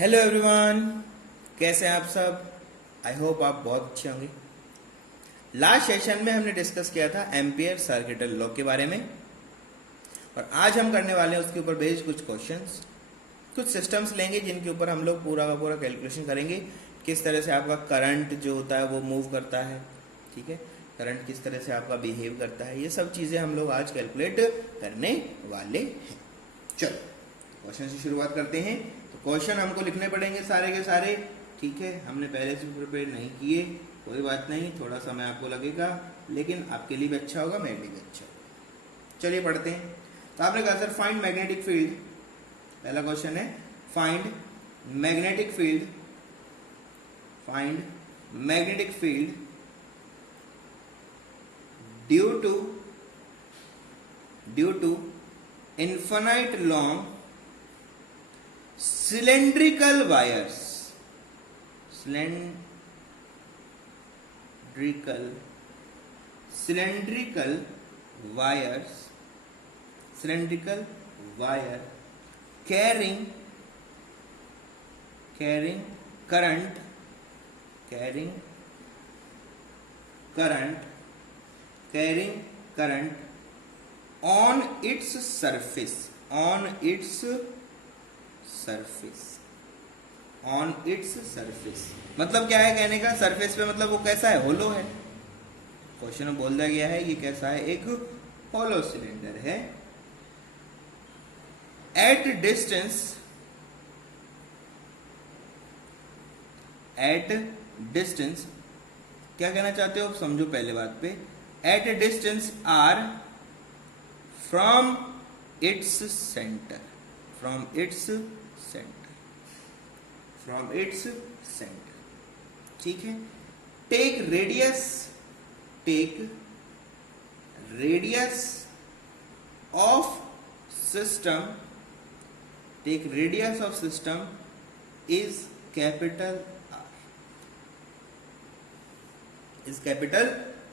Hello everyone, कैसे हैं आप सब। आई होप आप बहुत अच्छे होंगे। लास्ट सेशन में हमने डिस्कस किया था एम्पियर सर्किटल लॉ के बारे में, और आज हम करने वाले हैं उसके ऊपर बेस्ड कुछ क्वेश्चंस, कुछ सिस्टम्स लेंगे जिनके ऊपर हम लोग पूरा का पूरा कैलकुलेशन करेंगे। किस तरह से आपका करंट जो होता है वो मूव करता है, ठीक है, करंट किस तरह से आपका बिहेव करता है, ये सब चीज़ें हम लोग आज कैलकुलेट करने वाले हैं। चलो क्वेश्चन से शुरुआत करते हैं। तो क्वेश्चन हमको लिखने पड़ेंगे सारे के सारे, ठीक है। हमने पहले से प्रिपेयर नहीं किए, कोई बात नहीं, थोड़ा समय आपको लगेगा, लेकिन आपके लिए भी अच्छा होगा, मेरे लिए भी अच्छा होगा। चलिए पढ़ते हैं। तो आपने कहा सर फाइंड मैग्नेटिक फील्ड, पहला क्वेश्चन है find magnetic field, find magnetic field due to infinite long cylindrical wires, cylindrical wire carrying current on its surface, मतलब क्या है कहने का, सरफेस पे मतलब वो कैसा है, होलो है। क्वेश्चन में बोल दिया गया है ये कैसा है, एक होलो सिलेंडर है। एट डिस्टेंस क्या कहना चाहते हो, समझो पहले बात पे। At a distance r from its center, ठीक है। take radius of system is capital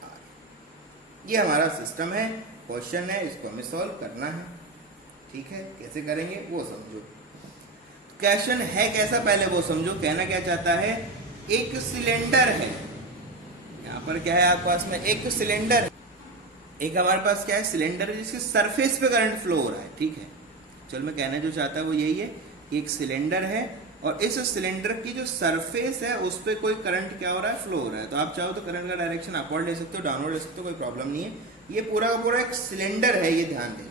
R, ये हमारा सिस्टम है, क्वेश्चन है, इसको हमें सॉल्व करना है, ठीक है। कैसे करेंगे वो समझो। क्वेश्चन है कैसा पहले वो समझो। कहना क्या चाहता है, एक सिलेंडर है, यहाँ पर क्या है आपके पास में, एक सिलेंडर, एक हमारे पास क्या है, सिलेंडर जिसके सरफेस पे करंट फ्लो हो रहा है, ठीक है। चलो मैं कहना जो चाहता है वो यही है कि एक सिलेंडर है और इस सिलेंडर की जो सरफेस है उस पर कोई करंट क्या हो रहा है, फ्लो हो रहा है। तो आप चाहो तो करंट का डायरेक्शन अपवर्ड ले सकते हो, डाउनवर्ड ले सकते हो, कोई प्रॉब्लम नहीं है। ये पूरा का पूरा एक सिलेंडर है, ये ध्यान देना है।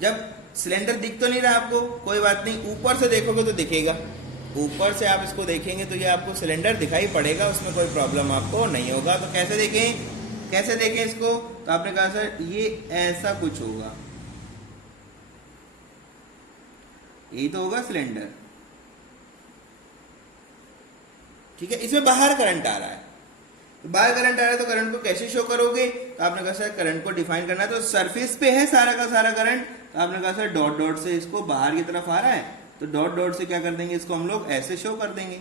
जब सिलेंडर दिख तो नहीं रहा आपको, कोई बात नहीं, ऊपर से देखोगे तो दिखेगा, ऊपर से आप इसको देखेंगे तो ये आपको सिलेंडर दिखाई पड़ेगा, उसमें कोई प्रॉब्लम आपको नहीं होगा। तो कैसे देखें इसको, तो आपने कहा सर ये ऐसा कुछ होगा, यही तो होगा सिलेंडर, ठीक है। इसमें बाहर करंट आ रहा है, तो बाहर करंट आ रहा है तो करंट को कैसे शो करोगे, तो आपने कहा सर करंट को डिफाइन करना है, तो सरफेस पे है सारा का सारा करंट, तो आपने कहा सर डॉट डॉट से इसको बाहर की तरफ आ रहा है, तो डॉट डॉट से क्या कर देंगे, इसको हम लोग ऐसे शो कर देंगे।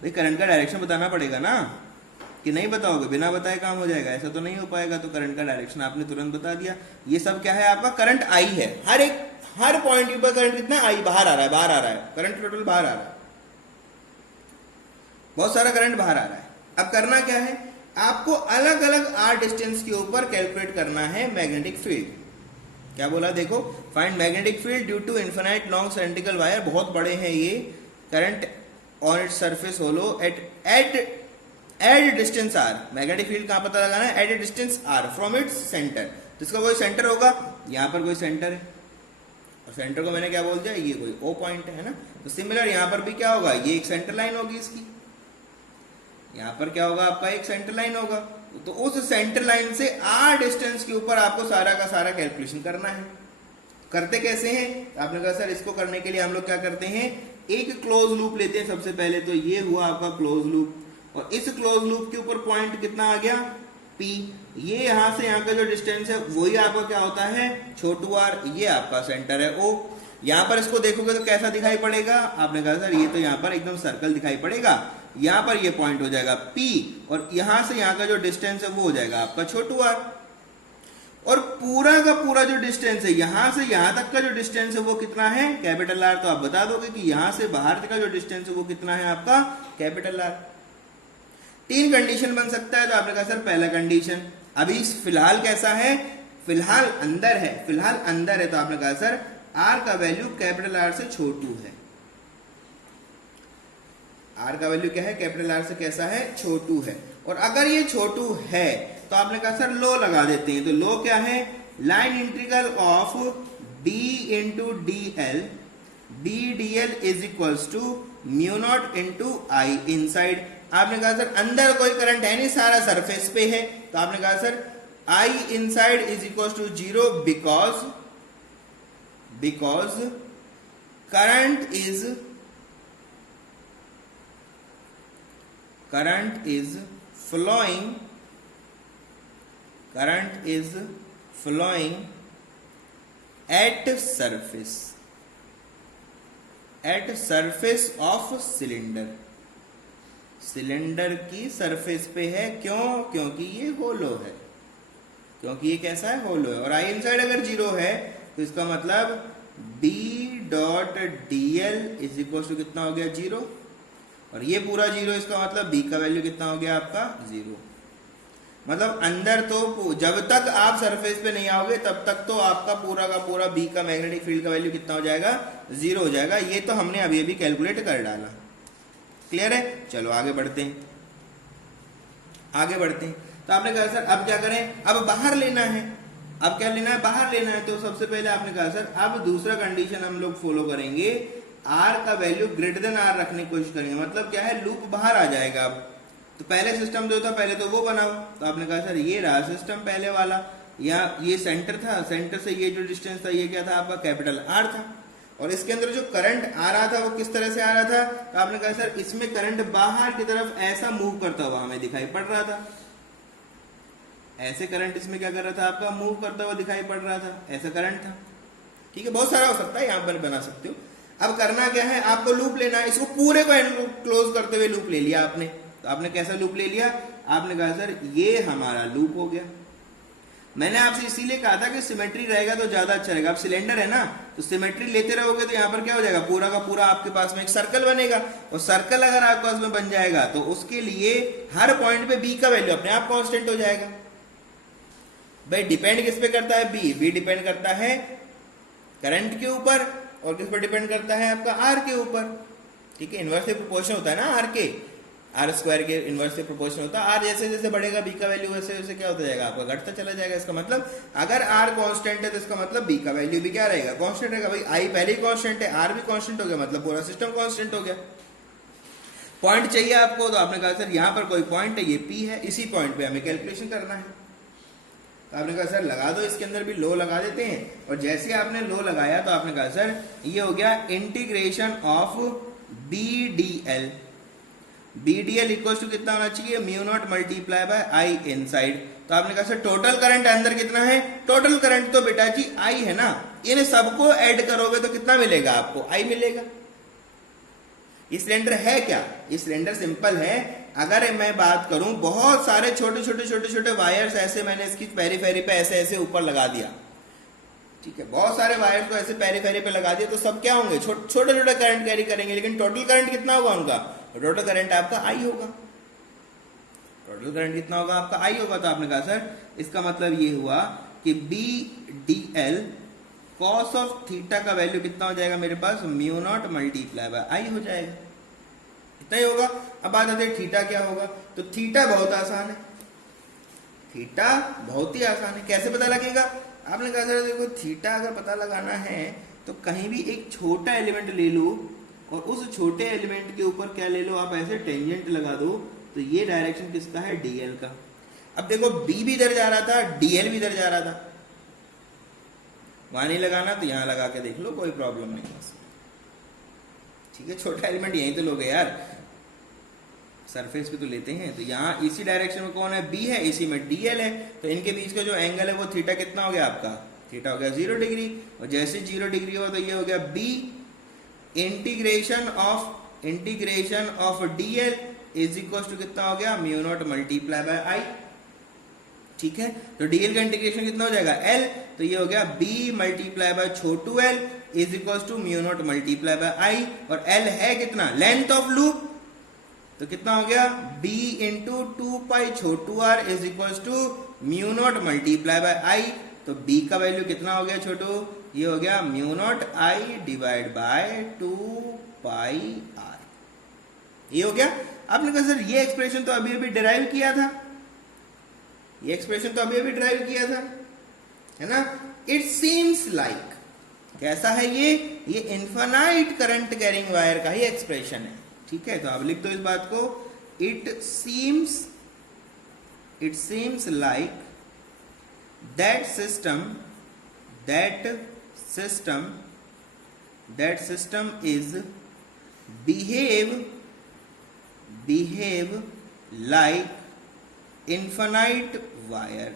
भाई करंट का डायरेक्शन बताना पड़ेगा ना, कि नहीं बताओगे, बिना बताए काम हो जाएगा, ऐसा तो नहीं हो पाएगा। तो करंट का डायरेक्शन आपने तुरंत बता दिया। ये सब क्या है, आपका करंट आई है, हर पॉइंट पर करंट कितना आई, बाहर आ रहा है, करंट टोटल बाहर आ रहा है, बहुत सारा करंट बाहर आ रहा है। अब करना क्या है, आपको अलग अलग आर डिस्टेंस के ऊपर कैलकुलेट करना है मैग्नेटिक फील्ड। क्या बोला देखो, find magnetic field due to infinite long cylindrical wire, बहुत बड़े हैं ये, current on it surface hollow at distance r. Magnetic field कहां पता लगाना है, at a distance r from its centre. तो इसका कोई सेंटर होगा, यहां पर कोई सेंटर है, और सेंटर को मैंने क्या बोल दिया, ये कोई ओ पॉइंट है ना। तो सिमिलर यहां पर भी क्या होगा, ये एक सेंटर लाइन होगी इसकी, यहां पर क्या होगा आपका, एक सेंटर लाइन होगा। तो उस सेंटर लाइन से आर डिस्टेंस के ऊपर आपको सारा का सारा कैलकुलेशन करना है। करते कैसे हैं, आपने कहा सर इसको करने के लिए हम लोग क्या करते हैं, एक क्लोज लूप लेते हैं सबसे पहले। तो ये हुआ आपका क्लोज लूप, और इस क्लोज लूप के ऊपर पॉइंट कितना आ गया, P। ये यहां से यहां का जो डिस्टेंस है वही आपका क्या होता है, छोटू आर। ये आपका सेंटर है O। यहां पर इसको देखोगे तो कैसा दिखाई पड़ेगा, आपने कहा सर ये तो यहां पर एकदम सर्कल दिखाई पड़ेगा। यहां पर ये पॉइंट हो जाएगा P, और यहां से यहां का जो डिस्टेंस है वो हो जाएगा आपका छोटू आर। और पूरा का पूरा जो डिस्टेंस है यहां से यहां तक का जो डिस्टेंस है वो कितना है, कैपिटल आर। तो आप बता दोगे कि यहां से बाहर तक का जो डिस्टेंस है वो कितना है आपका, कैपिटल आर। 3 कंडीशन बन सकता है। तो आपने कहा सर पहला कंडीशन, अभी फिलहाल कैसा है, फिलहाल अंदर है, फिलहाल अंदर है। तो आपने कहा सर आर का वैल्यू कैपिटल आर से छोटू है। आर का वैल्यू क्या है, कैपिटल आर से कैसा है, छोटू है। और अगर ये छोटू है तो आपने कहा सर लो लगा देते हैं। तो लो क्या है, line integral of b into d l, b d l is equals to mu naught into I inside. आपने कहा सर अंदर कोई करंट है नहीं, सारा सरफेस पे है। तो आपने कहा sir I inside is equals to 0 because current is flowing at surface of cylinder की सरफेस पे है। क्यों, क्योंकि ये होलो है, क्योंकि ये कैसा है, होलो है। और आई इनसाइड अगर 0 है तो इसका मतलब B dot d l is equal to कितना हो गया, 0। और ये पूरा 0, इसका मतलब B का वैल्यू कितना हो गया आपका, 0। मतलब अंदर तो जब तक आप सरफेस पे नहीं आओगे तब तक तो आपका पूरा का पूरा B का मैग्नेटिक फील्ड का वैल्यू कितना हो जाएगा, 0 हो जाएगा। ये तो हमने अभी अभी कैलकुलेट कर डाला। क्लियर है, चलो आगे बढ़ते हैं, आगे बढ़ते हैं। तो आपने कहा सर अब क्या करें, अब बाहर लेना है। अब क्या लेना है, बाहर लेना है। तो सबसे पहले आपने कहा सर अब दूसरा कंडीशन हम लोग फॉलो करेंगे, आर का वैल्यू ग्रेटर देन आर रखने की कोशिश करेंगे। मतलब क्या है, लूप बाहर आ जाएगा। अब तो पहले सिस्टम जो था पहले तो वो बनाओ। तो आपने कहा सर ये रहा सिस्टम पहले वाला, या ये सेंटर था, सेंटर से ये जो डिस्टेंस था ये क्या था आपका, कैपिटल आर था। और इसके अंदर जो करंट आ रहा था वो किस तरह से आ रहा था, तो आपने कहा सर इसमें करंट बाहर की तरफ ऐसा मूव करता हुआ हमें दिखाई पड़ रहा था। ऐसे करंट इसमें क्या कर रहा था आपका, मूव करता हुआ दिखाई पड़ रहा था, ऐसा करंट था। ठीक है, बहुत सारा हो सकता है, यहां पर बना सकते हो। अब करना क्या है, आपको लूप लेना है। इसको पूरे को क्लोज करते हुए लूप ले लिया आपने। तो आपने कैसा लूप ले लिया, आपने कहा सर ये हमारा लूप हो गया। मैंने आपसे इसीलिए कहा था कि सिमेट्री रहेगा तो ज्यादा अच्छा रहेगा। अब सिलेंडर है ना, तो सिमेट्री लेते रहोगे तो यहाँ पर क्या हो जाएगा, पूरा का पूरा आपके पास में एक सर्कल बनेगा। और सर्कल अगर आपके पास में बन जाएगा तो उसके लिए हर पॉइंट पे बी का वैल्यू अपने आप कांस्टेंट हो जाएगा। भाई डिपेंड किस पे करता है, बी डिपेंड करता है करंट के ऊपर, और किस पर डिपेंड करता है आपका, आर के ऊपर। ठीक है, इनवर्सली प्रोपोर्शन होता है ना आर के, आर स्क्वायर के इनवर्सली प्रोपोर्शन होता है। आर जैसे जैसे बढ़ेगा बी का वैल्यू वैसे वैसे क्या होता जाएगा आपका, घटता चला जाएगा। इसका मतलब अगर आर कांस्टेंट है तो इसका मतलब बी का वैल्यू भी क्या रहेगा, कांस्टेंट रहेगा। भाई आई पहले ही कांस्टेंट है, आर भी कांस्टेंट हो गया, मतलब पूरा सिस्टम कांस्टेंट हो गया। पॉइंट चाहिए आपको, तो आपने कहा सर यहाँ पर कोई पॉइंट है, ये पी है, इसी पॉइंट पे हमें कैलकुलेशन करना है। तो आपने कहा सर लगा दो, इसके अंदर भी लो लगा देते हैं। और जैसे आपने लो लगाया तो आपने कहा सर ये हो गया integration of b d l. B d l equal to कितना होना चाहिए, mu naught multiply by I inside. तो आपने कहा सर टोटल करंट अंदर कितना है, टोटल करंट तो बेटा जी आई है ना, इन सबको ऐड करोगे तो कितना मिलेगा आपको, आई मिलेगा। ये सिलेंडर है क्या, ये सिलेंडर सिंपल है। अगर मैं बात करूं, बहुत सारे छोटे छोटे छोटे छोटे वायर्स ऐसे मैंने इसकी पेरीफेरी पे ऐसे ऐसे ऊपर लगा दिया। ठीक है, बहुत सारे वायर्स को ऐसे पेरीफेरी पे लगा दिया तो सब क्या होंगे, छोटे छोटे करंट कैरी करेंगे। लेकिन टोटल करंट कितना होगा उनका, टोटल करंट आपका आई होगा। टोटल करंट कितना होगा आपका, आई होगा। तो आपने कहा सर इसका मतलब ये हुआ कि b d l cos of theta का वैल्यू कितना हो जाएगा मेरे पास, mu naught multiply by I हो जाएगा, इतना ही होगा। अब बात आती है थीटा क्या होगा। तो थीटा बहुत आसान है, थीटा बहुत ही आसान है। कैसे पता लगेगा, आपने कहा सर देखो थीटा अगर पता लगाना है तो कहीं भी एक छोटा एलिमेंट ले लो और उस छोटे एलिमेंट के ऊपर क्या ले लो आप, ऐसे टेंजेंट लगा दो। तो ये डायरेक्शन किसका है, डीएल का। अब देखो बी भी इधर जा रहा था, डीएल भी इधर जा रहा था। वहां नहीं लगाना तो यहां लगा के देख लो, कोई प्रॉब्लम नहीं है। ठीक है, छोटा एलिमेंट यहीं तो लोगे यार, सरफेस पे तो लेते हैं। तो यहाँ इसी डायरेक्शन में कौन है, बी है, इसी में डीएल है। तो इनके बीच का जो एंगल है वो थीटा कितना हो गया आपका, थीटा हो गया 0 डिग्री। और जैसे 0 डिग्री हुआ तो ये हो गया b integration of d l is equal to कितना हो गया, mu naught multiply by I. ठीक है, तो डीएल का इंटीग्रेशन कितना हो जाएगा एल, तो ये हो गया बी मल्टीप्लाई बाय छोटू L is equal to mu naught multiply by I, और एल है कितना लेंथ ऑफ लूप, तो कितना हो गया b इंटू टू पाई छोटू R is equal to mu naught multiply by I, तो b का वैल्यू कितना हो गया छोटू, ये हो गया mu naught I divide by 2 pi r, ये हो गया। आपने कहा सर ये एक्सप्रेशन तो अभी अभी डिराइव किया था, ये एक्सप्रेशन तो अभी अभी डिराइव किया था, है ना। इट सीम्स लाइक, कैसा है ये इनफाइनाइट करंट कैरिंग वायर का ही एक्सप्रेशन है, ठीक है। तो आप लिख दो इस बात को, it seems like that system is behave like infinite wire,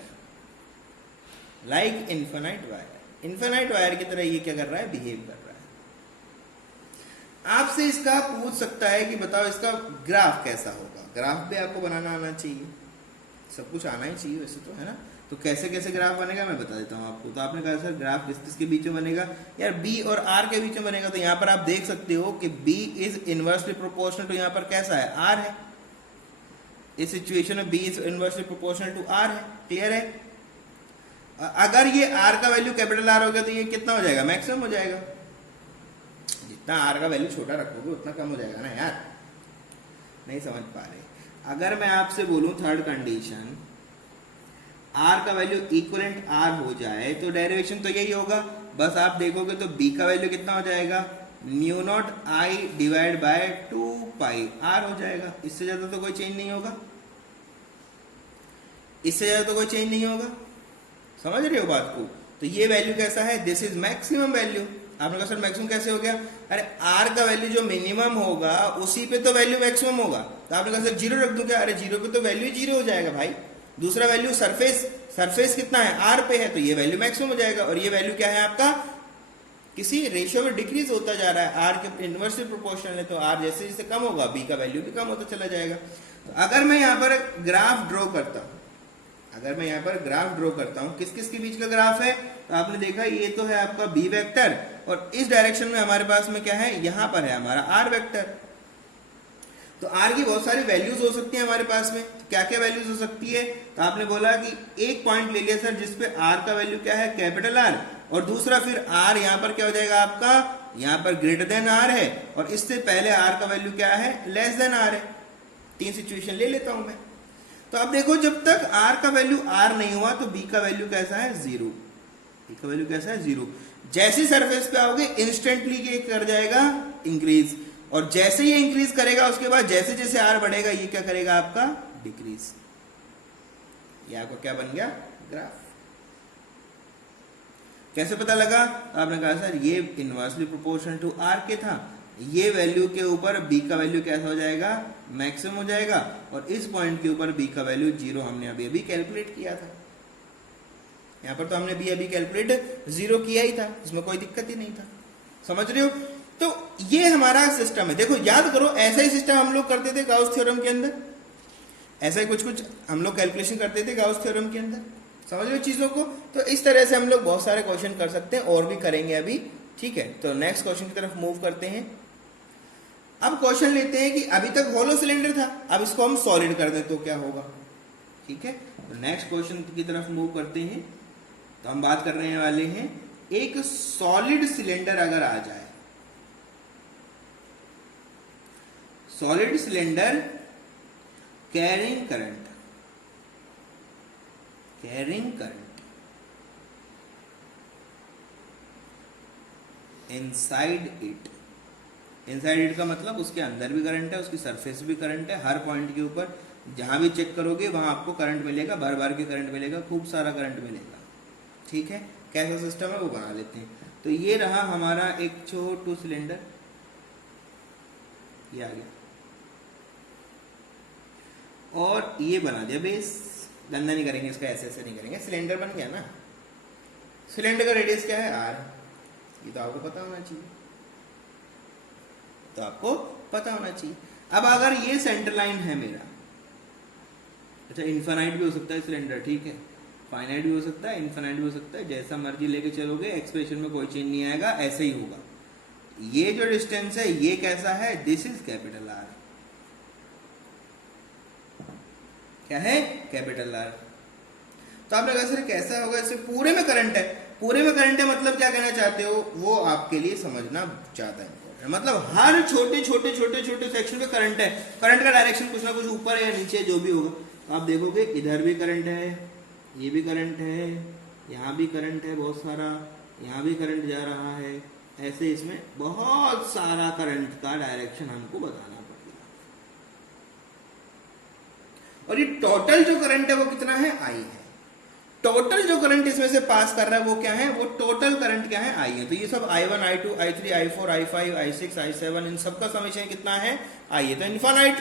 infinite wire की तरह ये क्या कर रहा है, बिहेव कर रहा है। आपसे इसका पूछ सकता है कि बताओ इसका ग्राफ कैसा होगा, ग्राफ भी आपको बनाना आना चाहिए, सब कुछ आना ही चाहिए वैसे तो, है ना। तो कैसे कैसे ग्राफ बनेगा मैं बता देता हूँ आपको। तो आपने कहा सर ग्राफ किस किस के बीच में बनेगा, यार बी और आर के बीच में बनेगा। तो यहाँ पर आप देख सकते हो कि b is inversely proportional to यहाँ पर कैसा है आर है, इस सिचुएशन में b is inversely proportional to r है, क्लियर है। अगर ये आर का वैल्यू कैपिटल आर हो गया तो ये कितना हो जाएगा, मैक्सिमम हो जाएगा। जितना आर का वैल्यू छोटा रखोगे उतना कम हो जाएगा ना यार, नहीं समझ पा रहे। अगर मैं आपसे बोलूं थर्ड कंडीशन आर का वैल्यू इक्वलेंट आर हो जाए तो डेरिवेशन तो यही होगा, बस आप देखोगे तो बी का वैल्यू कितना हो जाएगा, mu naught I divide by 2 pi r हो जाएगा। इससे ज्यादा तो कोई चेंज नहीं होगा, इससे ज्यादा तो कोई चेंज नहीं होगा, समझ रहे हो बात को। तो ये वैल्यू कैसा है, दिस इज मैक्सिमम वैल्यू। आपने कहा सर मैक्सिमम कैसे हो गया, अरे आर का वैल्यू जो मिनिमम होगा उसी पे तो वैल्यू मैक्सिमम होगा। तो आपने कहा सर जीरो रख दूं क्या, अरे जीरो पे तो वैल्यू जीरो हो जाएगा भाई। दूसरा वैल्यू सरफेस कितना है आर पे है, तो ये वैल्यू मैक्सिमम हो जाएगा। और ये वैल्यू क्या है आपका, किसी रेशियो में डिक्रीज होता जा रहा है, आर के इनवर्सली प्रोपोर्शनल है, तो आर जैसे जैसे कम होगा बी का वैल्यू भी कम होता चला जाएगा। तो अगर मैं यहाँ पर ग्राफ ड्रॉ करता हूँ, अगर मैं यहाँ पर ग्राफ ड्रॉ करता हूँ, किस किस के बीच का ग्राफ है, तो आपने देखा ये तो है आपका बी वेक्टर, और इस डायरेक्शन में हमारे पास में क्या है, यहाँ पर है हमारा आर वेक्टर। तो आर की बहुत सारी वैल्यूज हो सकती है हमारे पास में, तो क्या क्या वैल्यूज हो सकती है, तो आपने बोला कि एक पॉइंट ले लिया सर जिसपे आर का वैल्यू क्या है कैपिटल आर, और दूसरा फिर आर यहाँ पर क्या हो जाएगा आपका, यहाँ पर ग्रेटर देन आर है, और इससे पहले आर का वैल्यू क्या है, लेस देन आर है। 3 सिचुएशन ले लेता हूं मैं। तो अब देखो जब तक आर का वैल्यू आर नहीं हुआ तो बी का वैल्यू कैसा है, जीरो। बी का वैल्यू कैसा है, जीरो। जैसी सरफेस पे आओगे इंस्टेंटली ये कर जाएगा इंक्रीज, और जैसे ये इंक्रीज करेगा उसके बाद जैसे जैसे आर बढ़ेगा ये क्या करेगा आपका, डिक्रीज। ये आपका क्या बन गया, ग्राफ। कैसे पता लगा, आपने कहा सर ये इनवर्सली प्रोपोर्शनल टू आर के था, ये वैल्यू के ऊपर बी का वैल्यू कैसा हो जाएगा, मैक्सिमम हो जाएगा, और इस पॉइंट के ऊपर बी का वैल्यू जीरो हमने अभी अभी कैलकुलेट किया था। यहां पर तो हमने अभी कैलकुलेट जीरो किया ही था, इसमें कोई दिक्कत ही नहीं था, समझ रहे हो। तो ये हमारा सिस्टम है। देखो याद करो ऐसा ही सिस्टम हम लोग करते थे गाउस थ्योरम के अंदर, ऐसा ही कुछ कुछ हम लोग कैलकुलेशन करते थे गाउस थ्योरम के अंदर, समझ रहे हो चीजों को। तो इस तरह से हम लोग बहुत सारे क्वेश्चन कर सकते हैं, और भी करेंगे अभी, ठीक है। तो नेक्स्ट क्वेश्चन की तरफ मूव करते हैं। अब क्वेश्चन लेते हैं कि अभी तक होलो सिलेंडर था, अब इसको हम सॉलिड कर दें तो क्या होगा, ठीक है। तो नेक्स्ट क्वेश्चन की तरफ मूव करते हैं। तो हम बात करने वाले हैं एक सॉलिड सिलेंडर अगर आ जाए, solid cylinder carrying current inside it का मतलब उसके अंदर भी करंट है, उसकी सरफेस भी करंट है, हर पॉइंट के ऊपर जहां भी चेक करोगे वहां आपको करंट मिलेगा, बार बार के करंट मिलेगा, खूब सारा करंट मिलेगा, ठीक है। कैसा सिस्टम है वो बना लेते हैं। तो ये रहा हमारा एक छोटू सिलेंडर, ये आ गया, और ये बना दिया बेस। गंदा नहीं करेंगे इसका, ऐसे ऐसे नहीं करेंगे, सिलेंडर बन गया ना। सिलेंडर का रेडियस क्या है, आर, ये तो आपको पता होना चाहिए, तो आपको पता होना चाहिए। अब अगर ये सेंटर लाइन है मेरा, अच्छा इन्फाइनाइट भी हो सकता है सिलेंडर, ठीक है, फाइनाइट भी हो सकता है, इनफाइनाइट भी हो सकता है, जैसा मर्जी लेके चलोगे एक्सप्रेशन में कोई चेंज नहीं आएगा, ऐसे ही होगा। ये जो डिस्टेंस है ये कैसा है, दिस इज कैपिटल आर। क्या है, कैपिटल आर। तो आपने कहा सर कैसा होगा, इससे पूरे में करंट है, पूरे में करंट है मतलब क्या कहना चाहते हो, वो आपके लिए समझना ज्यादा इंपॉर्टेंट। मतलब हर छोटे छोटे छोटे छोटे सेक्शन में करंट है, करंट का डायरेक्शन कुछ ना कुछ ऊपर है या नीचे जो भी होगा। तो आप देखोगे इधर भी करंट है, ये भी करंट है, यहाँ भी करंट है बहुत सारा, यहाँ भी करंट जा रहा है, ऐसे इसमें बहुत सारा करंट का डायरेक्शन हमको बताना पड़ेगा। और ये टोटल जो करंट है वो कितना है, आई है। टोटल जो करंट इसमें से पास कर रहा है वो क्या है, वो टोटल करंट क्या है, आई है। तो ये सब I1 I2 I3 I4 I5 I6 I7 इन सबका समेशन कितना है, आई है। तो इनफाइनाइट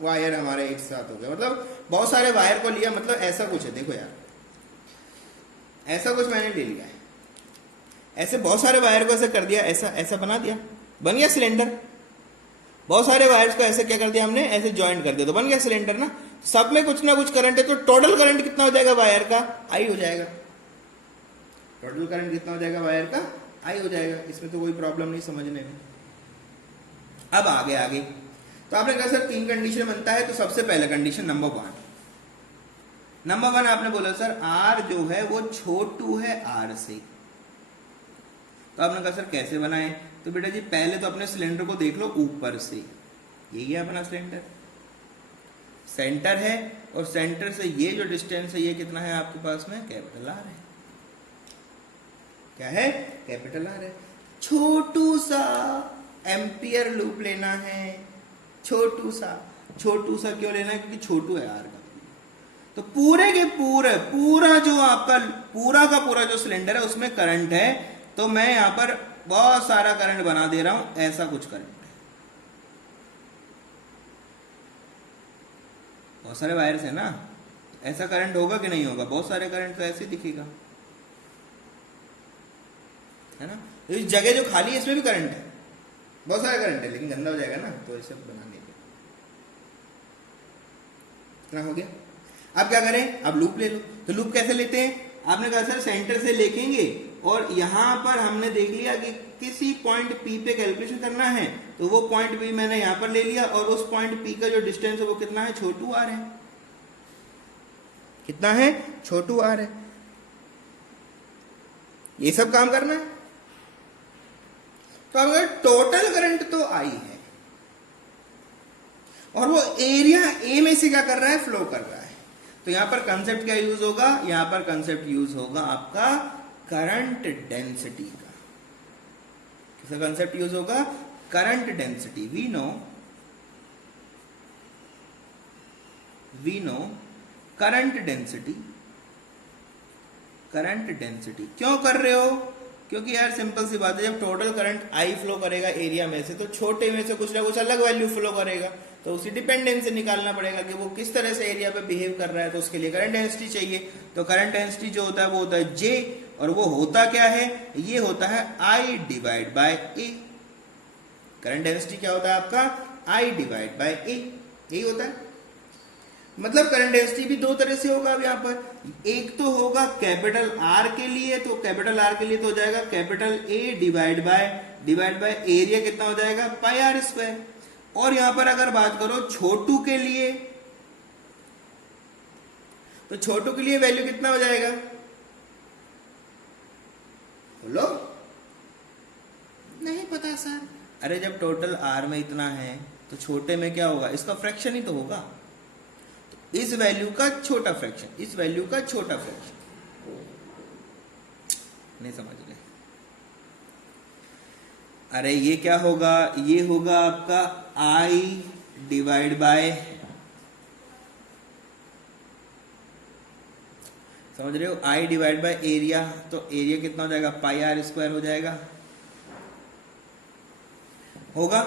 वायर हमारे एक साथ हो गया, मतलब बहुत सारे वायर को लिया, मतलब ऐसा कुछ है। देखो यार ऐसा कुछ मैंने ले लिया है, ऐसे बहुत सारे वायर को ऐसे कर दिया, ऐसा ऐसा बना दिया, बन गया सिलेंडर। बहुत सारे वायर्स को ऐसे क्या कर दिया हमने, ऐसे ज्वाइंट कर दिया, तो बन गया सिलेंडर ना। सब में कुछ ना कुछ करंट है, तो टोटल करंट कितना हो जाएगा वायर का, आई हो जाएगा। टोटल करंट कितना हो जाएगा वायर का, आई हो जाएगा। इसमें तो कोई प्रॉब्लम नहीं समझने में। अब आगे तो आपने कहा सर 3 कंडीशन बनता है, तो सबसे पहले कंडीशन नंबर 1 आपने बोला सर आर जो है वो छोटू है आर से। तो आपने कहा सर कैसे बनाए, तो बेटा जी पहले तो अपने सिलेंडर को देख लो ऊपर से, यही है अपना सिलेंडर, सेंटर है, और सेंटर से ये जो डिस्टेंस है ये कितना है आपके पास में, कैपिटल आर है। क्या है, कैपिटल आर है। छोटू सा एम्पियर लूप लेना है, छोटू सा क्यों लेना है, क्योंकि छोटू है आर का। तो पूरे के पूरा जो आपका पूरा का पूरा जो सिलेंडर है उसमें करंट है, तो मैं यहां पर बहुत सारा करंट बना दे रहा हूं, ऐसा कुछ करंट है। बहुत सारे वायर्स है ना, ऐसा करंट होगा कि नहीं होगा, बहुत सारे करंट तो ऐसे ही दिखेगा, है ना। इस जगह जो खाली है इसमें भी करंट है, बहुत सारा करंट है, लेकिन गंदा हो जाएगा ना, तो इसे बनाने के इतना हो गया। अब क्या करें, अब लूप ले लो। तो लूप कैसे लेते हैं, आपने कहा सर सेंटर से लेंगे, और यहां पर हमने देख लिया कि किसी पॉइंट P पे कैलकुलेशन करना है, तो वो पॉइंट P मैंने यहां पर ले लिया, और उस पॉइंट P का जो डिस्टेंस है वो कितना है, छोटू आर है। कितना है, छोटू आर है। ये सब काम करना है। तो अगर टोटल करंट तो आई है, और वो एरिया ए में से क्या कर रहा है, फ्लो कर रहा है। तो यहां पर कंसेप्ट क्या यूज होगा, यहां पर कंसेप्ट यूज होगा आपका करंट डेंसिटी का। किसका कंसेप्ट यूज होगा, current density. We know current density क्यों कर रहे हो, क्योंकि यार सिंपल सी बात है, जब टोटल करंट आई फ्लो करेगा एरिया में से, तो छोटे में से कुछ ना कुछ अलग वैल्यू फ्लो करेगा, तो उसी डिपेंडेंस से निकालना पड़ेगा कि वो किस तरह से एरिया पे बिहेव कर रहा है। तो उसके लिए करंट डेंसिटी चाहिए। तो करंट डेंसिटी जो होता है वो होता है J, और वो होता क्या है, ये होता है I divide by A। Current density क्या होता है आपका, I डिवाइड बाय A, यही होता है। मतलब करंट डेंसिटी भी 2 तरह से होगा। अब यहाँ पर एक तो होगा कैपिटल R के लिए, तो कैपिटल R के लिए तो हो जाएगा capital A divide by area कितना हो जाएगा, पाई आर स्क्वायर। और यहां पर अगर बात करो छोटू के लिए, तो छोटू के लिए वैल्यू कितना हो जाएगा, बोलो, नहीं पता सर। अरे जब टोटल आर में इतना है तो छोटे में क्या होगा, इसका फ्रैक्शन ही तो होगा। तो इस वैल्यू का छोटा फ्रैक्शन, इस वैल्यू का छोटा फ्रैक्शन, नहीं समझ रहे। अरे ये क्या होगा, ये होगा आपका I डिवाइड बाय, समझ रहे हो, I डिवाइड बाय एरिया। तो एरिया कितना हो जाएगा, पाई आर स्क्वायर हो जाएगा, होगा।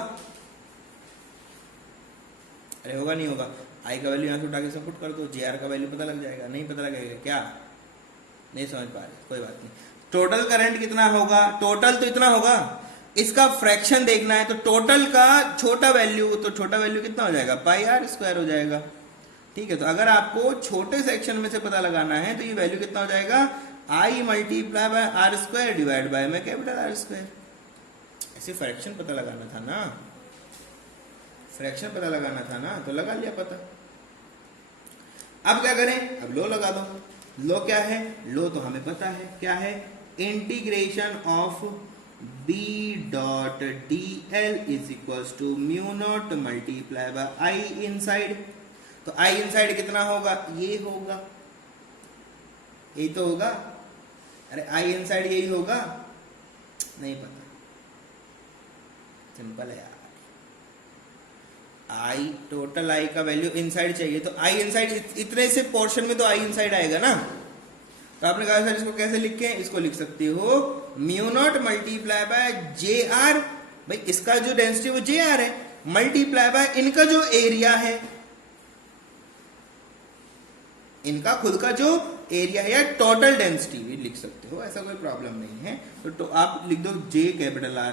अरे होगा नहीं होगा, I का वैल्यू यहां से उठा के सब पुट कर दो, JR का वैल्यू पता लग जाएगा, नहीं पता लगेगा क्या, नहीं समझ पा रहे, कोई बात नहीं। टोटल करंट कितना होगा, टोटल तो इतना होगा, इसका फ्रैक्शन देखना है, तो टोटल का छोटा वैल्यू, तो छोटा वैल्यू कितना हो जाएगा, पाई आर स्क्वायर हो जाएगा। ठीक है, तो अगर आपको छोटे सेक्शन में से पता लगाना है तो ये वैल्यू कितना हो जाएगा, I multiply by R square divide by में कैपिटल आर स्क्वायर। ऐसे फ्रैक्शन पता लगाना था ना, फ्रैक्शन पता लगाना था ना, तो लगा लिया पता। अब क्या करें, अब लो लगा दो। लो क्या है, लो तो हमें पता है क्या है, integration of b dot d l is equal to mu naught multiply by I inside. तो आई इनसाइड कितना होगा, ये होगा, यही तो होगा। अरे आई इनसाइड यही होगा, नहीं पता, सिंपल है यार। आई टोटल आई का वैल्यू इनसाइड चाहिए, तो आई इनसाइड इतने से पोर्शन में तो आई इनसाइड आएगा ना। तो आपने कहा सर इसको कैसे लिखे, इसको लिख सकते हो mu naught multiply by J are. भाई इसका जो डेंसिटी वो जे आर है, मल्टीप्लाई बाय इनका जो एरिया है, इनका खुद का जो एरिया है या टोटल डेंसिटी भी लिख सकते हो, ऐसा कोई प्रॉब्लम नहीं है। तो आप लिख दो J capital R,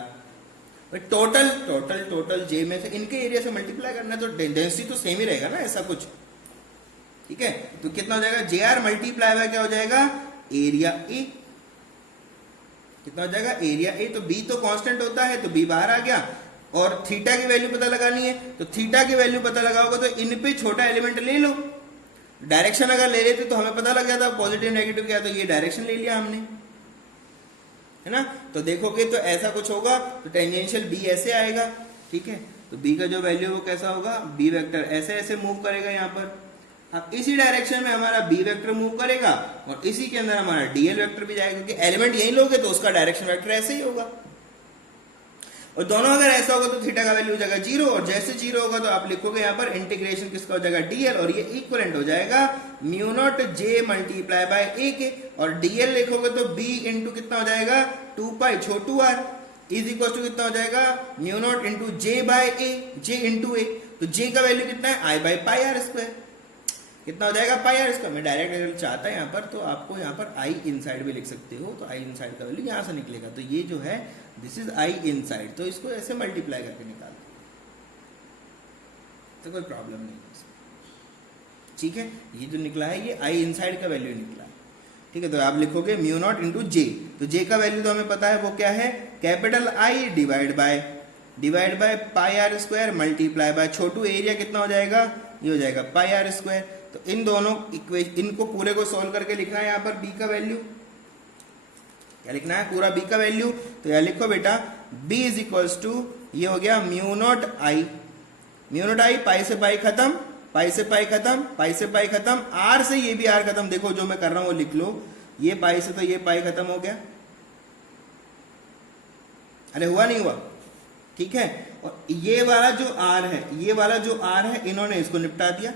total total total J में से इनके एरिया से मल्टीप्लाई करना, तो डेंसिटी तो सेम ही रहेगा ना, ऐसा कुछ। ठीक है, तो कितना हो जाएगा, जे आर मल्टीप्लाई बाय क्या हो जाएगा, एरिया ए। कितना हो जाएगा, एरिया ए। तो बी तो कांस्टेंट होता है, तो बी बाहर आ गया। और थीटा की वैल्यू पता लगानी है, तो थीटा की वैल्यू पता लगाओगे तो इन पे छोटा एलिमेंट ले लो। डायरेक्शन अगर ले लेते तो हमें पता लग जाता पॉजिटिव नेगेटिव क्या, तो ये डायरेक्शन ले लिया हमने, है ना। तो देखोगे तो ऐसा कुछ होगा, तो टेंजेंशियल बी ऐसे आएगा। ठीक है, तो बी का जो वैल्यू वो कैसा होगा, बी वेक्टर ऐसे ऐसे मूव करेगा यहाँ पर। अब इसी डायरेक्शन में हमारा बी वेक्टर मूव करेगा और इसी के अंदर हमारा डीएल वेक्टर भी जाएगा, क्योंकि एलिमेंट यही लोगे तो उसका डायरेक्शन वेक्टर ऐसे ही होगा। और दोनों अगर ऐसा होगा तो थीटा का वैल्यू हो जाएगा 0, और जैसे 0 होगा तो आप लिखोगे यहाँ पर इंटीग्रेशन किसका हो जाएगा, डीएल, और ये इक्वलेंट हो जाएगा mu naught J multiply by A के। और डीएल लिखोगे तो बी इंटू कितना हो जाएगा, 2 पाई छोटू आर इज इक्वल टू कितना हो जाएगा, म्यू नॉट इंटू जे बाय ए, जे इंटू ए। तो जे का वैल्यू कितना है, आई बाई पाई आर स्क्वायर। कितना हो जाएगा, पाई आर स्क्वायर। मैं डायरेक्ट अगर चाहता है यहाँ पर तो आपको यहाँ पर आई इनसाइड भी लिख सकते हो, तो आई इनसाइड का वैल्यू यहाँ से निकलेगा। तो ये जो है दिस इज आई इनसाइड, तो इसको ऐसे मल्टीप्लाई करके निकाल, तो कोई प्रॉब्लम नहीं है। ठीक है, ये जो निकला है ये आई इनसाइड का वैल्यू निकला है। ठीक है, तो आप लिखोगे म्यू नॉट इंटू जे। तो जे का वैल्यू तो हमें पता है वो क्या है, capital I divide by pi r square multiply by छोटू एरिया कितना हो जाएगा, ये हो जाएगा पाई आर स्क्वायर। तो इन दोनों इनको पूरे को सोल्व करके लिखना है यहाँ पर बी का वैल्यू। क्या लिखना है, पूरा बी का वैल्यू। तो यहाँ लिखो बेटा b इज इक्वल्स टू, ये हो गया म्यू नॉट आई, पाई से पाई खत्म, पाई से पाई खत्म, पाई से पाई खत्म, आर से ये भी आर खत्म। देखो जो मैं कर रहा हूं वो लिख लो, ये पाई से तो ये पाई खत्म हो गया। अरे हुआ नहीं हुआ, ठीक है। और ये वाला जो आर है, ये वाला जो आर है, इन्होंने इसको निपटा दिया।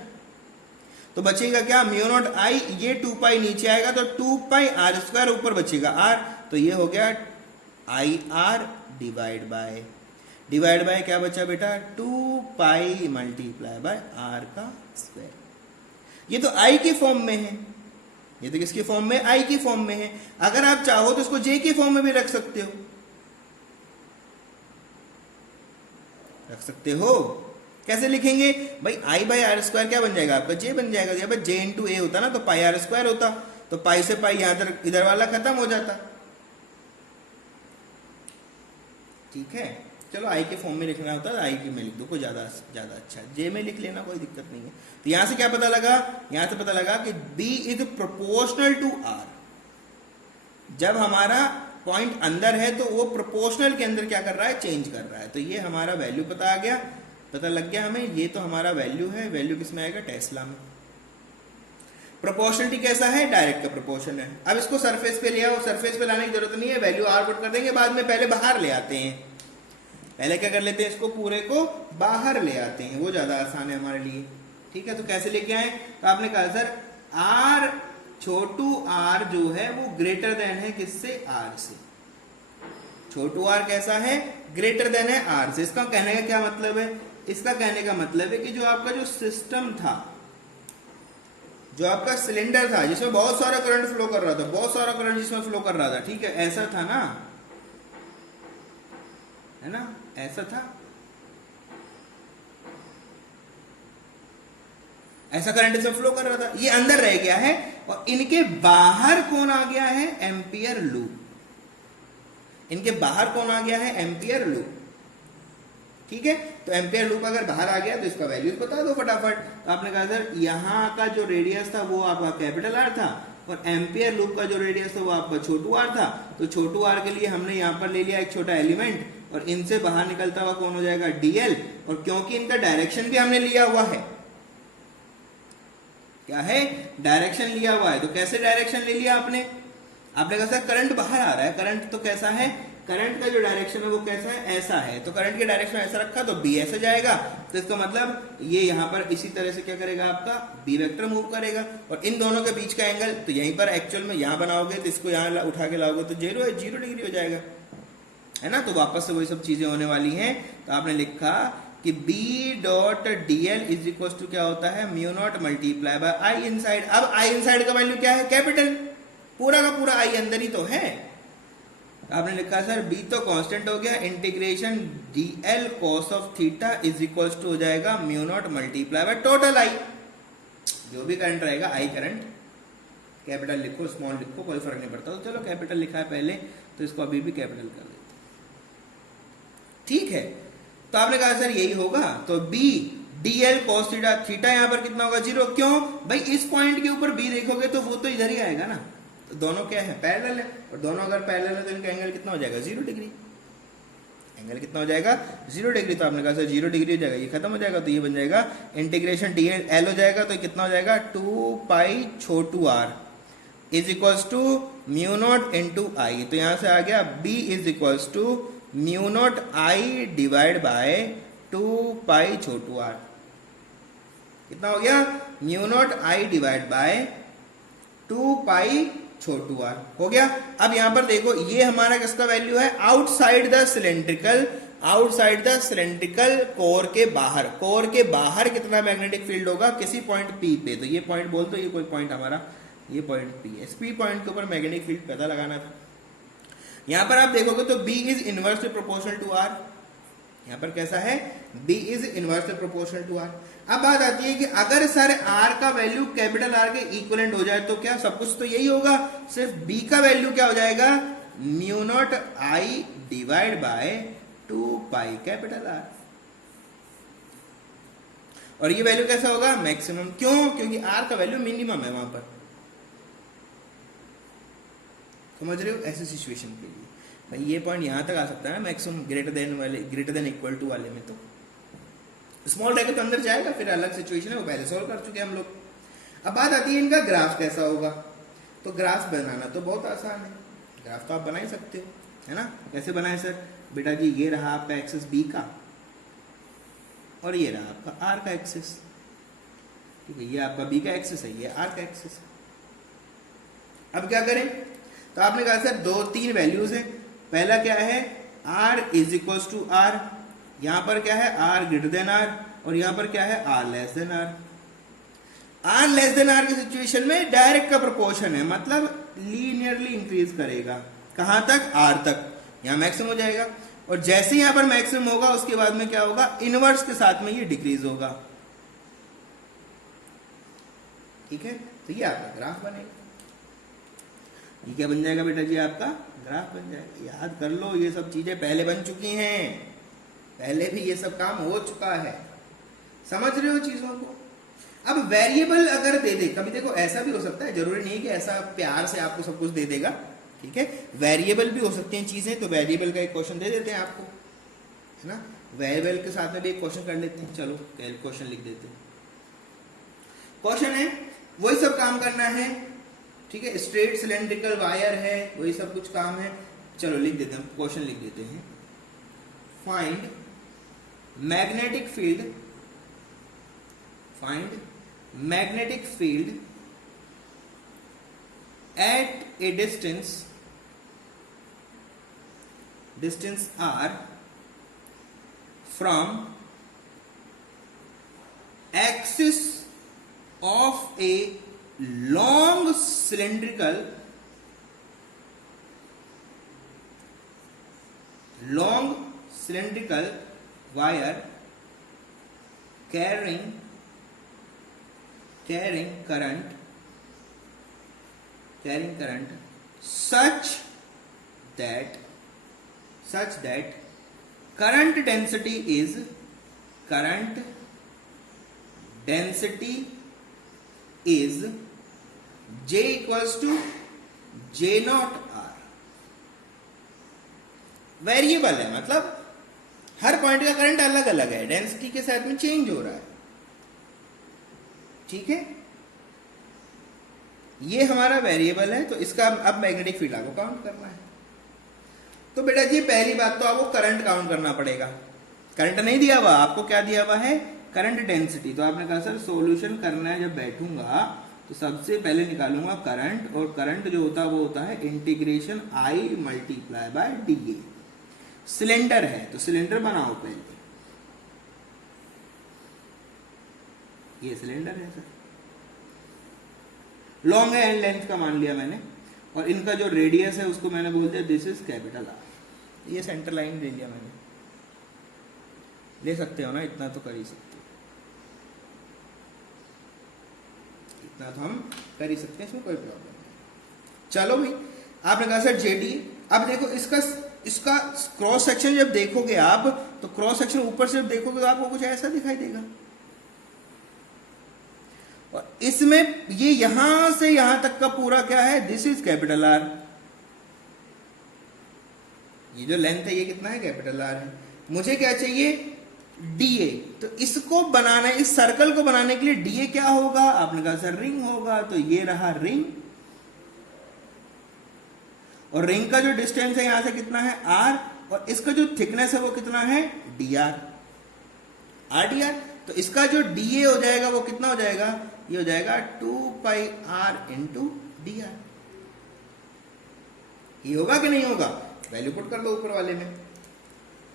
तो बचेगा क्या, म्यू नॉट आई, ये 2 पाई नीचे आएगा तो 2 पाई आर स्क्वायर, ऊपर बचेगा आर। तो ये हो गया आई आर डिवाइड बाय क्या बचा बेटा, 2 पाई मल्टीप्लाई बाय आर का स्क्वायर। ये तो आई के फॉर्म में है, ये तो किसके फॉर्म में, आई की फॉर्म में है। अगर आप चाहो तो इसको जे के फॉर्म में भी रख सकते हो। कैसे लिखेंगे भाई, आई बाई आर स्क्वायर क्या बन जाएगा आपका, जे बन जाएगा। जब जे इंटू ए होता ना तो पाई आर स्क्वायर होता, तो पाई से पाई यहां तक इधर वाला खत्म हो जाता। ठीक है, चलो आई के फॉर्म में लिखना होता है आई के में लिख दो, कोई ज्यादा अच्छा, जे में लिख लेना कोई दिक्कत नहीं है। तो यहां से क्या पता लगा, यहां से पता लगा कि b is proportional to r. जब हमारा पॉइंट अंदर है तो वो प्रोपोर्शनल के अंदर क्या कर रहा है, चेंज कर रहा है। तो ये हमारा वैल्यू पता लग गया हमें, ये तो हमारा वैल्यू है। वैल्यू किसमें आएगा, टेस्ला में। प्रोपोर्शनलिटी कैसा है, डायरेक्ट का प्रोपोर्शन है। अब इसको सरफेस पे ले आओ, सरफेस पे लाने की जरूरत नहीं है, वैल्यू आर पुट कर देंगे बाद में, पहले बाहर ले आते हैं। पहले क्या कर लेते हैं, इसको पूरे को बाहर ले आते हैं, वो ज्यादा आसान है हमारे लिए। ठीक है, तो कैसे लेके आए, तो आपने कहा सर आर छोटू आर जो है वो ग्रेटर देन है किससे, आर से। छोटू आर कैसा है, ग्रेटर देन है आर से। इसका कहने का क्या मतलब है, इसका कहने का मतलब है कि जो आपका जो सिस्टम था, जो आपका सिलेंडर था जिसमें बहुत सारा करंट फ्लो कर रहा था, बहुत सारा करंट जिसमें फ्लो कर रहा था, ठीक है, ऐसा था ना, है ना, ऐसा था। ऐसा करंट इसमें फ्लो कर रहा था, ये अंदर रह गया है और इनके बाहर कौन आ गया है, एम्पियर लूप। इनके बाहर कौन आ गया है, एम्पियर लूप। ठीक है, तो एम्पियर लूप अगर बाहर आ गया तो इसका वैल्यूज बता दो फटाफट। तो आपने कहा सर यहां का जो रेडियस था वो आपका कैपिटल आर था और एम्पियर लूप का जो रेडियस था वो आपका छोटू आर था। तो छोटू आर के लिए हमने यहां पर ले लिया एक छोटा एलिमेंट और इनसे बाहर निकलता हुआ कौन हो जाएगा, डीएल। और क्योंकि इनका डायरेक्शन भी हमने लिया हुआ है, क्या है, डायरेक्शन लिया हुआ है। तो कैसे डायरेक्शन ले लिया आपने कहा सर करंट बाहर आ रहा है, करंट तो कैसा है, करंट का जो डायरेक्शन है वो कैसा है, ऐसा है। तो करंट के डायरेक्शन ऐसा रखा तो बी ऐसे जाएगा। तो इसका मतलब ये यहां पर इसी तरह से क्या करेगा, आपका बी वेक्टर मूव करेगा। और इन दोनों के बीच का एंगल तो यहीं पर एक्चुअल में यहां बनाओगे तो इसको यहां उठा के लाओगे तो 0 डिग्री हो जाएगा, है ना। तो वापस से वही सब चीजें होने वाली हैं। तो आपने लिखा कि b dot d l is equal to क्या होता है, mu naught multiply by I inside. अब आई इनसाइड का वैल्यू क्या है, कैपिटल, पूरा का पूरा आई अंदर ही तो है। आपने लिखा सर बी तो कांस्टेंट हो गया, integration d l cos of theta is equal to हो जाएगा mu naught multiply by total I. जो भी करंट रहेगा, आई करंट, कैपिटल लिखो स्मॉल लिखो कोई फर्क नहीं पड़ता। तो चलो कैपिटल लिखा है पहले तो इसको अभी भी कैपिटल कर देते, ठीक है। तो आपने कहा सर यही होगा, तो b d l cos theta, theta यहां पर कितना होगा, 0। क्यों भाई, इस पॉइंट के ऊपर बी देखोगे तो वो तो इधर ही आएगा ना। तो दोनों क्या है, पैरेलल है। और दोनों अगर पैरेलल है तो इनका एंगल कितना हो जाएगा, 0 डिग्री। एंगल कितना हो जाएगा, 0 डिग्री। तो आपने कहा सर 0 डिग्री हो जाएगा, ये खत्म हो जाएगा। तो ये बन जाएगा इंटीग्रेशन डी एल हो जाएगा। तो कितना हो जाएगा, 2 पाई छोटू R is equals to mu naught into I. तो यहां से आ गया B is equals to mu naught I divide by 2 pi छोटू आर। कितना हो गया, mu naught I divide by 2 pi छोटू आर हो गया। अब यहां पर देखो ये हमारा किसका वैल्यू है, outside the cylindrical, outside the cylindrical core के बाहर। कोर के बाहर कितना मैग्नेटिक फील्ड होगा, किसी पॉइंट पी पे। तो ये पॉइंट बोल दो, ये कोई पॉइंट हमारा, ये पॉइंट पी है। इस पी पॉइंट के ऊपर मैग्नेटिक फील्ड पता लगाना था। यहां पर आप देखोगे तो B is inversely proportional to R। यहां पर कैसा है, B is inversely proportional to R। अब बात आती है कि अगर सर R का वैल्यू कैपिटल R के इक्विवेलेंट हो जाए तो क्या, सब कुछ तो यही होगा, सिर्फ B का वैल्यू क्या हो जाएगा, mu not I divide by 2 pi capital R। और ये वैल्यू कैसा होगा, मैक्सिमम। क्यों, क्योंकि R का वैल्यू मिनिमम है वहां पर, समझ रहे हो। ऐसी सिचुएशन के लिए भाई ये पॉइंट यहां तक आ सकता है ना, मैक्सिमम ग्रेटर देन वाले, ग्रेटर देन इक्वल टू वाले में। तो स्मॉल रहेगा तो अंदर जाएगा, फिर अलग सिचुएशन है, वो पहले सॉल्व कर चुके हैं हम लोग। अब बात आती है इनका ग्राफ कैसा होगा। तो ग्राफ बनाना तो बहुत आसान है, ग्राफ तो आप बना ही सकते हो, है ना। कैसे बनाए सर, बेटा जी ये रहा आपका एक्सिस बी का और ये रहा आपका आर का एक्सिस, ठीक है। ये आपका बी का एक्सिस है, ये आर का एक्सिस है। अब क्या करें, तो आपने कहा सर 2-3 वैल्यूज है। पहला क्या है, R is equal to r, यहां पर क्या है R ग्रेटर देन R, और यहां पर क्या है R less than R। R less than R की सिचुएशन में डायरेक्ट का प्रोपोर्शन है, मतलब लीनियरली इंक्रीज करेगा। कहां तक, R तक, यहां मैक्सिमम हो जाएगा। और जैसे यहां पर मैक्सिमम होगा उसके बाद में क्या होगा, इनवर्स के साथ में ये डिक्रीज होगा, ठीक है। तो ये आपका ग्राफ बनेगा। ये क्या बन जाएगा बेटा जी, आपका ग्राफ बन जाएगा। याद कर लो, ये सब चीजें पहले बन चुकी हैं, पहले भी ये सब काम हो चुका है, समझ रहे हो चीजों को। अब वेरिएबल अगर दे दे, कभी देखो ऐसा भी हो सकता है, जरूरी नहीं है कि ऐसा प्यार से आपको सब कुछ दे देगा, ठीक है। वेरिएबल भी हो सकती हैं चीजें, तो वेरिएबल का एक क्वेश्चन दे देते हैं आपको, है ना। वेरिएबल के साथ में भी एक क्वेश्चन कर लेते हैं, चलो क्वेश्चन लिख देते हैं। क्वेश्चन है वही सब काम करना है, ठीक है। स्ट्रेट सिलेंड्रिकल वायर है, वही सब कुछ काम है। चलो लिख देते हैं, क्वेश्चन लिख देते हैं। Find magnetic field, find magnetic field at a distance R from axis of a long cylindrical wire carrying carrying current such that current density is J equals to J not R। Variable है, मतलब हर point का current अलग अलग है, density के साथ में change हो रहा है। ठीक है, ये हमारा वेरिएबल है, तो इसका अब मैग्नेटिक फील्ड आपको काउंट करना है। तो बेटा जी पहली बात तो आपको करंट काउंट करना पड़ेगा। करंट नहीं दिया हुआ, आपको क्या दिया हुआ है, करंट डेंसिटी। तो आपने कहा सर सॉल्यूशन करना है, जब बैठूंगा तो सबसे पहले निकालूंगा करंट, और करंट जो होता है वो होता है integration I multiply by dA। Cylinder है तो सिलेंडर बनाओ पहले, ये सिलेंडर है सर, लॉन्ग है एंड लेंथ का मान लिया मैंने, और इनका जो रेडियस है उसको मैंने बोल दिया दिस इज कैपिटल R। ये सेंटर लाइन ले लिया मैंने, ले सकते हो ना, इतना तो कर ही सकते हो, इतना तो हम कर ही सकते हैं, इसमें कोई प्रॉब्लम नहीं। चलो भाई, आपने कहा सर जेडी। अब देखो इसका क्रॉस सेक्शन जब देखोगे आप, तो क्रॉस सेक्शन ऊपर से जब देखोगे तो आपको कुछ ऐसा दिखाई देगा, और इसमें ये यहां से यहां तक का पूरा क्या है, दिस इज कैपिटल R। ये जो लेंथ है ये कितना है, कैपिटल R है। मुझे क्या चाहिए, DA। तो इसको बनाना, इस सर्कल को बनाने के लिए DA क्या होगा, आपने कहा सर रिंग होगा, तो ये रहा रिंग, और रिंग का जो डिस्टेंस है यहां से कितना है R, और इसका जो थिकनेस है वो कितना है dr, RdR। तो इसका जो DA हो जाएगा वो कितना हो जाएगा, ये हो जाएगा 2 पाई R इंटू dr। ये होगा कि नहीं होगा, वैल्यू पुट कर दो ऊपर वाले में,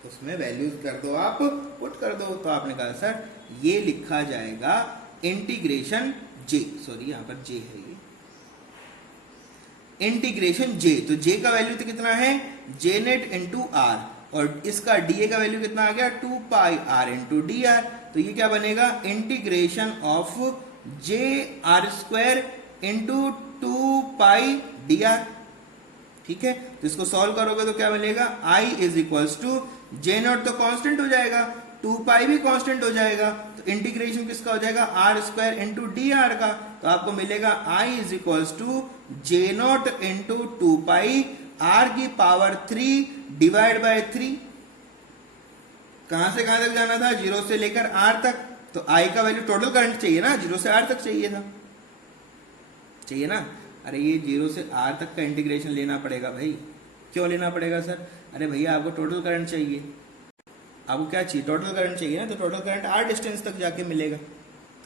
उसमें वैल्यूज कर दो, आप पुट कर दो। तो आपने कहा सर ये लिखा जाएगा इंटीग्रेशन J, सॉरी यहां पर J है, ये इंटीग्रेशन J। तो J का वैल्यू तो कितना है, J नेट इंटू R, और इसका DA का वैल्यू कितना आ गया, 2 पाई R इंटू dr। तो ये क्या बनेगा, integration of J R square into 2 pi dr। ठीक है, तो इसको सॉल्व करोगे तो क्या मिलेगा, I is equals to J naught तो कांस्टेंट हो जाएगा, 2 पाई भी कांस्टेंट हो जाएगा, तो इंटीग्रेशन किसका हो जाएगा, R स्क्वायर इंटू dr का। तो आपको मिलेगा I is equals to J naught into 2 pi R की पावर 3 डिवाइड बाय 3। कहां से कहां तक जाना था, 0 से लेकर R तक, तो I का वैल्यू टोटल करंट चाहिए ना, 0 से R तक चाहिए था, चाहिए ना। अरे ये 0 से R तक का इंटीग्रेशन लेना पड़ेगा भाई। क्यों लेना पड़ेगा सर, अरे भैया आपको टोटल करंट चाहिए, आपको क्या चाहिए, टोटल करंट चाहिए ना, तो टोटल करंट R डिस्टेंस तक जाके मिलेगा।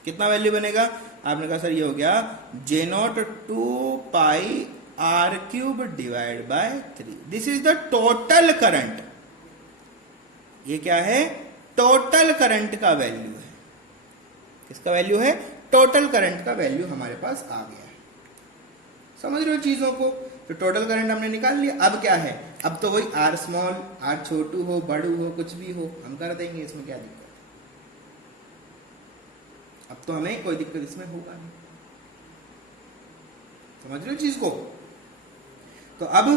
कितना वैल्यू बनेगा, आपने कहा सर ये हो गया J not 2 pi R cube divide by 3। This is the total current. ये क्या है, टोटल करंट का वैल्यू है। किसका वैल्यू है, टोटल करंट का वैल्यू हमारे पास आ गया है। समझ रहे हो चीजों को, तो टोटल करंट हमने निकाल लिया। अब क्या है, अब तो वही R स्मॉल, R छोटू हो बड़ू हो कुछ भी हो हम कर देंगे, इसमें क्या दिक्कत, अब तो हमें कोई दिक्कत इसमें होगा नहीं। समझ रहे हो चीज को। तो अब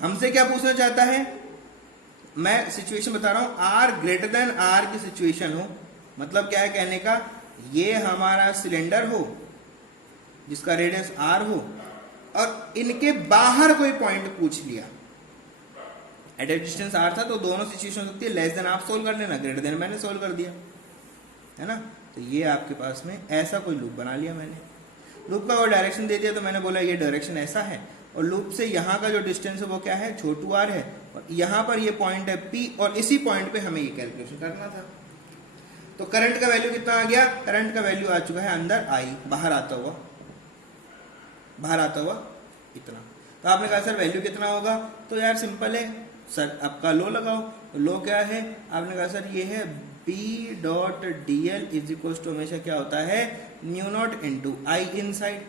हमसे क्या पूछना चाहता है, मैं सिचुएशन बता रहा हूं, R ग्रेटर देन R की सिचुएशन हो, मतलब क्या है कहने का, ये हमारा सिलेंडर हो जिसका रेडियस R हो, और इनके बाहर कोई पॉइंट पूछ लिया, एट ए डिस्टेंस R था, तो दोनों सिचुएशन हो सकती है। लेस देन आप सोल्व कर लेना, ग्रेटर देन मैंने सोल्व कर दिया, है ना। तो ये आपके पास में ऐसा कोई लूप बना लिया मैंने, लूप का वो डायरेक्शन दे दिया, तो मैंने बोला ये डायरेक्शन ऐसा है, और लूप से यहाँ का जो डिस्टेंस है वो क्या है, छोटू R है, और यहाँ पर ये पॉइंट है P, और इसी पॉइंट पे हमें ये कैलकुलेशन करना था। तो करंट का वैल्यू कितना आ गया, करंट का वैल्यू आ चुका है अंदर I, बाहर आता हुआ इतना। तो आपने कहा सर वैल्यू कितना होगा, तो यार सिंपल है सर, आपका लो लगाओ। तो लो क्या है, आपने कहा सर ये है B dot dl is equal to हमेशा क्या होता है, mu naught into I inside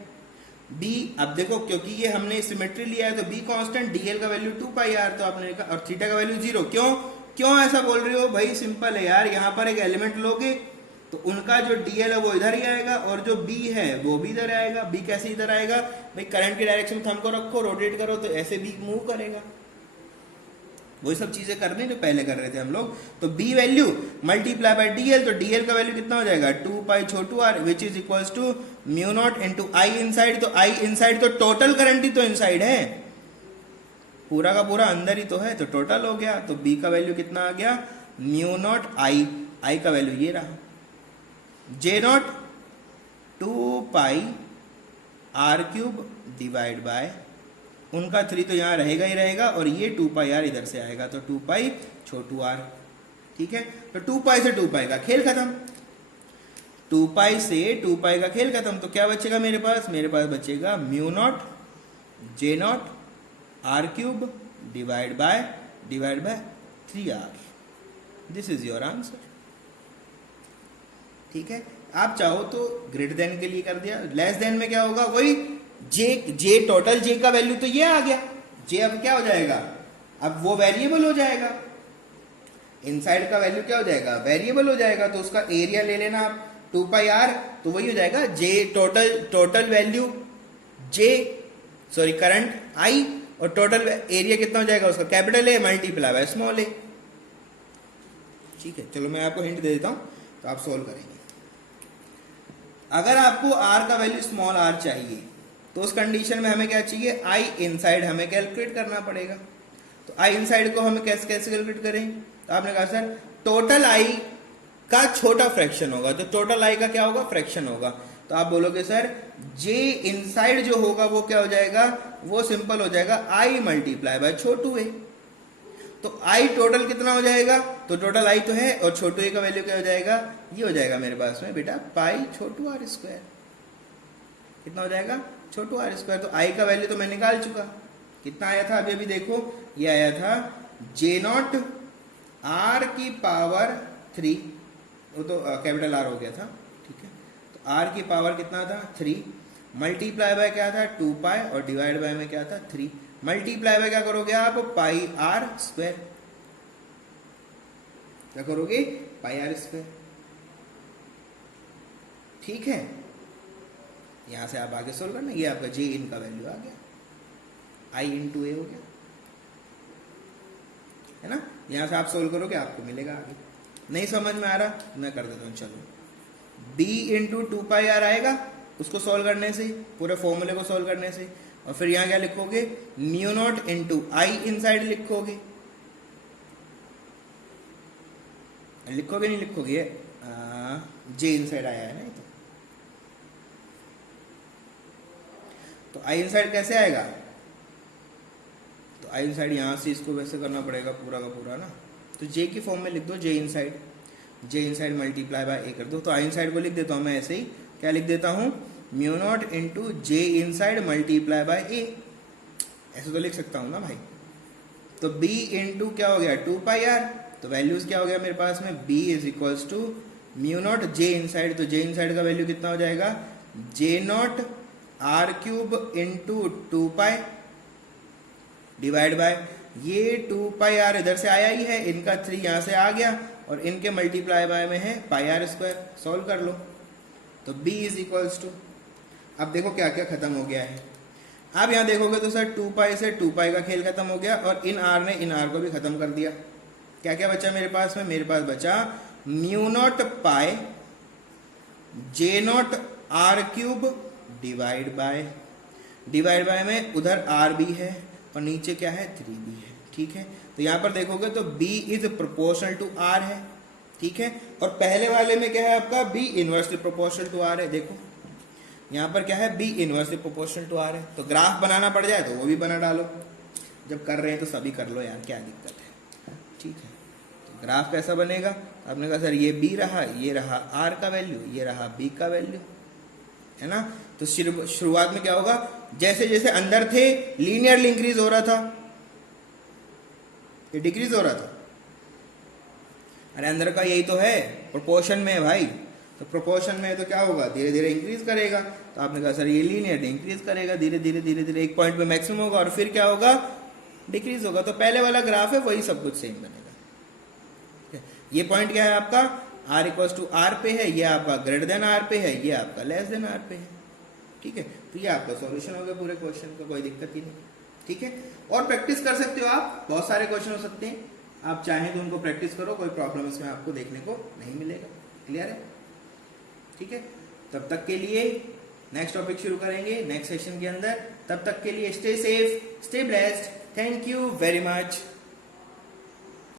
B। अब देखो क्योंकि ये हमने सिमेट्री लिया है, तो B कांस्टेंट, dl का वैल्यू 2 पाई R, तो आपने कहा, और थीटा का वैल्यू 0। क्यों ऐसा बोल रहे हो भाई, सिंपल है यार, यहाँ पर एक एलिमेंट लोगे तो उनका जो डीएल है वो इधर ही आएगा और जो बी है वो भी इधर आएगा। बी कैसे इधर आएगा भाई, करंट की डायरेक्शन थंब को रखो, रोटेट करो तो ऐसे बी मूव करेगा। वही सब चीजें करने जो पहले कर रहे थे हम लोग। तो B value multiply by DL, तो डीएल का वैल्यू कितना हो जाएगा 2 पाई छोटू R which is equals to mu naught into I inside. तो आई इनसाइड तो टोटल करंट ही तो इनसाइड है, पूरा का पूरा अंदर ही तो है, तो टोटल हो गया। तो बी का वैल्यू कितना आ गया म्यू नॉट आई, आई का वैल्यू ये रहा, J naught 2 pi R cube divide by, उनका 3 तो यहाँ रहेगा ही रहेगा और ये 2 पाई आर इधर से आएगा, तो 2 पाई छोटू आर। ठीक है, तो 2 पाई से 2 पाई का खेल खत्म, 2 पाई से 2 पाई का खेल खत्म। तो क्या बचेगा मेरे पास, मेरे पास बचेगा mu naught J naught are cube divide by 3r। This is your answer. ठीक है, आप चाहो तो ग्रेटर देन के लिए कर दिया, लेस देन में क्या होगा वही जे टोटल जे का वैल्यू तो ये आ गया, जे अब क्या हो जाएगा, अब वो वेरिएबल हो जाएगा, इनसाइड का वैल्यू क्या हो जाएगा वेरिएबल हो जाएगा। तो उसका एरिया ले लेना आप 2 पाई आर, तो वही हो जाएगा J total value J sorry current I और टोटल एरिया कितना हो जाएगा उसका capital A multiply by small A. ठीक है, चलो मैं आपको हिंट दे देता हूं तो आप सोल्व करेंगे। अगर आपको आर का वैल्यू स्मॉल आर चाहिए तो उस कंडीशन में हमें क्या चाहिए, आई इनसाइड हमें कैलकुलेट करना पड़ेगा। तो आई इनसाइड को हमें कैसे कैसे कैलकुलेट करें, तो आपने कहा सर टोटल आई का छोटा फ्रैक्शन होगा, तो टोटल आई का क्या होगा फ्रैक्शन होगा। तो आप बोलोगे सर जे इनसाइड जो होगा वो क्या हो जाएगा, वो सिंपल हो जाएगा आई मल्टीप्लाई बाय छोटू ए। तो आई टोटल कितना हो जाएगा, तो टोटल आई तो है और छोटू ए का वैल्यू क्या हो जाएगा, ये हो जाएगा मेरे पास में बेटा पाई छोटू आर स्क्वायर। कितना हो जाएगा छोटू आर स्क्वायर। तो आई का वैल्यू तो मैं निकाल चुका, कितना आया था अभी अभी देखो, ये आया था जे नॉट आर की पावर 3, वो तो कैपिटल आर हो गया था। ठीक है, तो आर की पावर कितना था 3, मल्टीप्लाई बाय क्या था 2 पाई और डिवाइड बाय में क्या था 3, मल्टीप्लाई बाय क्या करोगे आप पाई आर स्क्वायर, क्या करोगे पाई आर स्क्वायर। ठीक है, यहां से आप आगे सोल्व करना, ये आपका जे इन का वैल्यू आ गया, आई इंटू ए हो गया, है ना। यहां से आप सोल्व करोगे आपको मिलेगा आगे। नहीं समझ में आ रहा मैं कर देता हूं, चलो b इंटू 2 पाई आर आएगा उसको सोल्व करने से, पूरे फॉर्मूले को सोल्व करने से, और फिर यहां क्या लिखोगे mu naught into I inside लिखोगे, लिखोगे नहीं लिखोगे जे इनसाइड आया है ना, तो आई इनसाइड कैसे आएगा, तो आई इनसाइड यहां से इसको वैसे करना पड़ेगा पूरा का पूरा ना, तो जे की फॉर्म में लिख दो जे इनसाइड मल्टीप्लाई बाय ए कर दो। तो आई इनसाइड को लिख देता हूं मैं ऐसे ही, क्या लिख देता हूं mu naught into J inside multiply by A, ऐसे तो लिख सकता हूं ना भाई। तो b इंटू क्या हो गया 2 पाई आर, तो वैल्यूज क्या हो गया मेरे पास में b is equals to mu naught J inside, तो जे इनसाइड का वैल्यू कितना हो जाएगा J naught are cube into 2 pi divide by, ये 2 पाई आर इधर से आया ही है, इनका 3 यहां से आ गया और इनके मल्टीप्लाई बाय में है पाई आर स्क्वायर, सॉल्व कर लो। तो b इज इक्वल्स टू, अब देखो क्या क्या खत्म हो गया है। आप यहां देखोगे तो सर 2 पाई से 2 पाई का खेल खत्म हो गया और इन आर ने इन आर को भी खत्म कर दिया। क्या क्या बचा मेरे पास में, मेरे पास बचा mu naught pi J naught are cube divide by में उधर r भी है और नीचे क्या है 3 भी है। ठीक है, तो यहां पर देखोगे तो b is proportional to r है। ठीक है, और पहले वाले में क्या है आपका b inversely proportional to r है। देखो यहां पर क्या है b inversely proportional to r है, तो ग्राफ बनाना पड़ जाए तो वो भी बना डालो, जब कर रहे हैं तो सभी कर लो यार, क्या दिक्कत है। ठीक है, तो ग्राफ कैसा बनेगा, आपने कहा सर ये b रहा, ये रहा r का वैल्यू, ये रहा b का वैल्यू, है ना। तो शुरुआत में क्या होगा, जैसे जैसे अंदर थे लीनियरली इंक्रीज हो रहा था, ये डिक्रीज हो रहा था, अरे अंदर का यही तो है प्रोपोर्शन में है भाई, तो प्रोपोर्शन में है तो क्या होगा धीरे धीरे इंक्रीज करेगा। तो आपने कहा सर ये लीनियरली इंक्रीज करेगा धीरे धीरे एक पॉइंट पे मैक्सिमम होगा और फिर क्या होगा डिक्रीज होगा। तो पहले वाला ग्राफ है वही सब कुछ सेम बनेगा। ये पॉइंट क्या है आपका आर इक्वल टू आर पे है, ये आपका ग्रेटर देन आर पे है, ये आपका लेस देन आर पे है। ठीक है, तो ये आपका सॉल्यूशन हो गया पूरे क्वेश्चन का, कोई दिक्कत ही नहीं। ठीक है, और प्रैक्टिस कर सकते हो आप, बहुत सारे क्वेश्चन हो सकते हैं, आप चाहें तो उनको प्रैक्टिस करो, कोई प्रॉब्लम इसमें आपको देखने को नहीं मिलेगा। क्लियर है? ठीक है, तब तक के लिए नेक्स्ट टॉपिक शुरू करेंगे नेक्स्ट सेशन के अंदर। तब तक के लिए stay safe, stay blessed, thank you very much.